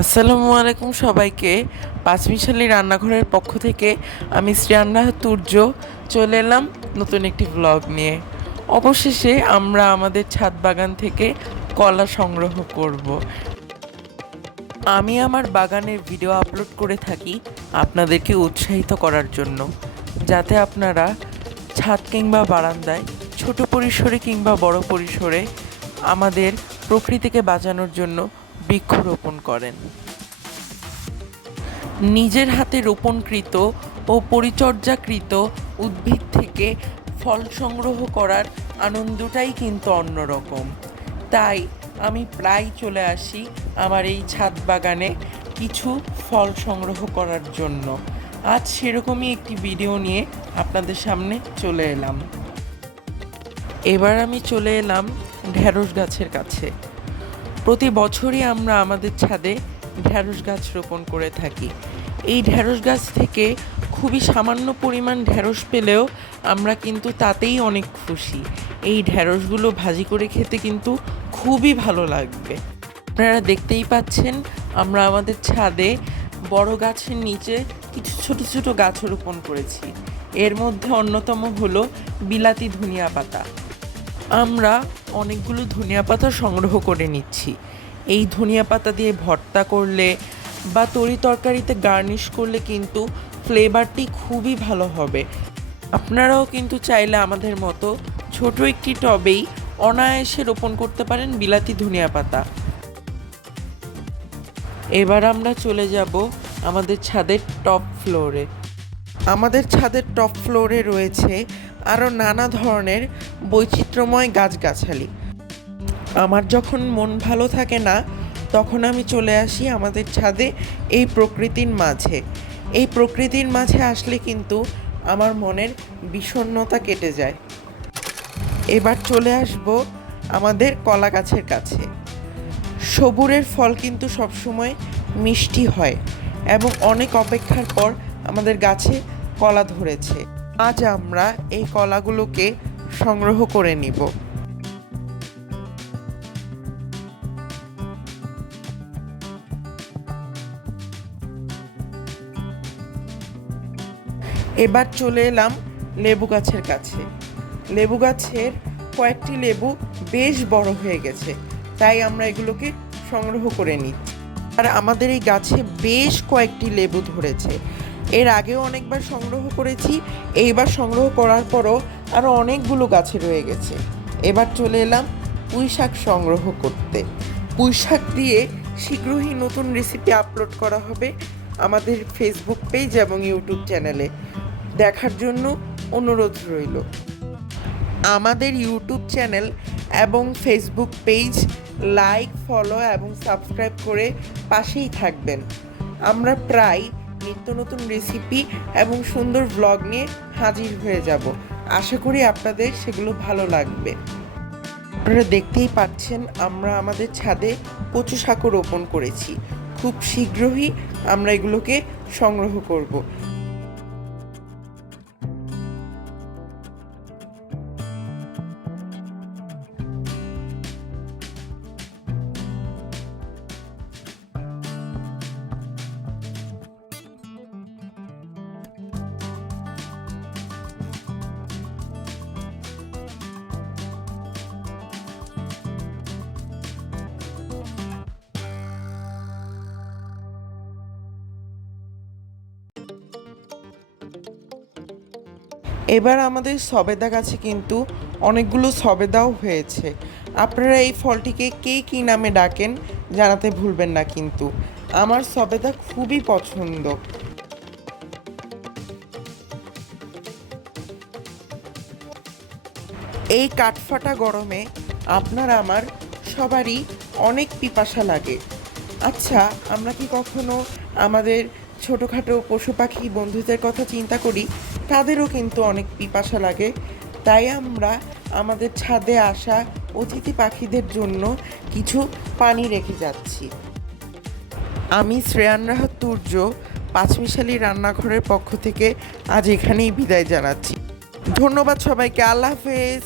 আসসালামু আলাইকুম সবাইকে। পাঁচমিশালি রান্নাঘরের পক্ষ থেকে আমি শ্রেয়ান্না তুর্য চলে এলাম নতুন একটি ব্লগ নিয়ে। অবশেষে আমরা আমাদের ছাদ বাগান থেকে কলা সংগ্রহ করব। আমি আমার বাগানের ভিডিও আপলোড করে থাকি আপনাদেরকে উৎসাহিত করার জন্য, যাতে আপনারা ছাদ কিংবা বারান্দায় ছোট পরিসরে কিংবা বড় পরিসরে আমাদের প্রকৃতিকে বাঁচানোর জন্য বৃক্ষরোপণ করেন। নিজের হাতে রোপণকৃত ও পরিচর্যাকৃত উদ্ভিদ থেকে ফল সংগ্রহ করার আনন্দটাই কিন্তু অন্যরকম। তাই আমি প্রায় চলে আসি আমার এই ছাদ বাগানে কিছু ফল সংগ্রহ করার জন্য। আজ সেরকমই একটি ভিডিও নিয়ে আপনাদের সামনে চলে এলাম। এবার আমি চলে এলাম ঢ্যাঁড়স গাছের কাছে। প্রতি বছরই আমরা আমাদের ছাদে ঢ্যাঁড়স গাছ রোপণ করে থাকি। এই ঢ্যাঁড়স গাছ থেকে খুবই সামান্য পরিমাণ ঢ্যাঁড়স পেলেও আমরা কিন্তু তাতেই অনেক খুশি। এই ঢ্যাঁড়সগুলো ভাজি করে খেতে কিন্তু খুবই ভালো লাগবে। আপনারা দেখতেই পাচ্ছেন আমরা আমাদের ছাদে বড় গাছের নিচে কিছু ছোট ছোট গাছ রোপণ করেছি। এর মধ্যে অন্যতম হলো বিলাতি ধনিয়া পাতা। আমরা অনেকগুলো ধনিয়া পাতা সংগ্রহ করে নিচ্ছি। এই ধনিয়া পাতা দিয়ে ভর্তা করলে বা তরি তরকারিতে গার্নিশ করলে কিন্তু ফ্লেভারটি খুবই ভালো হবে। আপনারাও কিন্তু চাইলে আমাদের মতো ছোট একটি টবেই অনায়াসে রোপণ করতে পারেন বিলাতি ধনিয়া পাতা। এবার আমরা চলে যাব আমাদের ছাদের টপ ফ্লোরে। আমাদের ছাদের টপ ফ্লোরে রয়েছে আরও নানা ধরনের বৈচিত্র্যময় গাছগাছালি। আমার যখন মন ভালো থাকে না, তখন আমি চলে আসি আমাদের ছাদে এই প্রকৃতির মাঝে। এই প্রকৃতির মাঝে আসলে কিন্তু আমার মনের বিষণ্ণতা কেটে যায়। এবার চলে আসব আমাদের কলা গাছের কাছে। সবুরের ফল কিন্তু সবসময় মিষ্টি হয় এবং অনেক অপেক্ষার পর আমাদের গাছে কলা ধরেছে। আজ আমরা এই কলাগুলোকে সংগ্রহ করে নিব। এবার চলে এলাম লেবু গাছের কাছে। লেবু গাছের কয়েকটি লেবু বেশ বড় হয়ে গেছে, তাই আমরা এগুলোকে সংগ্রহ করে নিচ্ছি। আর আমাদের এই গাছে বেশ কয়েকটি লেবু ধরেছে। এর আগেও অনেকবার সংগ্রহ করেছি, এইবার সংগ্রহ করার পরও আরও অনেকগুলো গাছে রয়ে গেছে। এবার চলে এলাম পুঁই শাক সংগ্রহ করতে। পুঁই শাক দিয়ে শীঘ্রই নতুন রেসিপি আপলোড করা হবে আমাদের ফেসবুক পেজ এবং ইউটিউব চ্যানেলে। দেখার জন্য অনুরোধ রইল। আমাদের ইউটিউব চ্যানেল এবং ফেসবুক পেজ লাইক, ফলো এবং সাবস্ক্রাইব করে পাশেই থাকবেন। আমরা প্রায় নিত্য নতুন রেসিপি এবং সুন্দর ব্লগ নিয়ে হাজির হয়ে যাব। আশা করি আপনাদের সেগুলো ভালো লাগবে। আপনারা দেখতেই পাচ্ছেন আমরা আমাদের ছাদে কচু শাকও রোপণ করেছি। খুব শীঘ্রই আমরা এগুলোকে সংগ্রহ করব। এবার আমাদের সবেদা গাছে কিন্তু অনেকগুলো সবেদাও হয়েছে। আপনারা এই ফলটিকে কে কী নামে ডাকেন জানাতে ভুলবেন না কিন্তু। আমার সবেদা খুবই পছন্দ। এই কাঠফাটা গরমে আপনার আমার সবারই অনেক পিপাসা লাগে। আচ্ছা, আমরা কি কখনো আমাদের ছোটোখাটো পশু পাখি বন্ধুদের কথা চিন্তা করি? তাদেরও কিন্তু অনেক পিপাসা লাগে। তাই আমরা আমাদের ছাদে আসা অতিথি পাখিদের জন্য কিছু পানি রেখে যাচ্ছি। আমি শ্রেয়ান্না তুর্য পাঁচমিশালি রান্নাঘরের পক্ষ থেকে আজ এখানেই বিদায় জানাচ্ছি। ধন্যবাদ সবাইকে। আল্লাহ হাফেজ।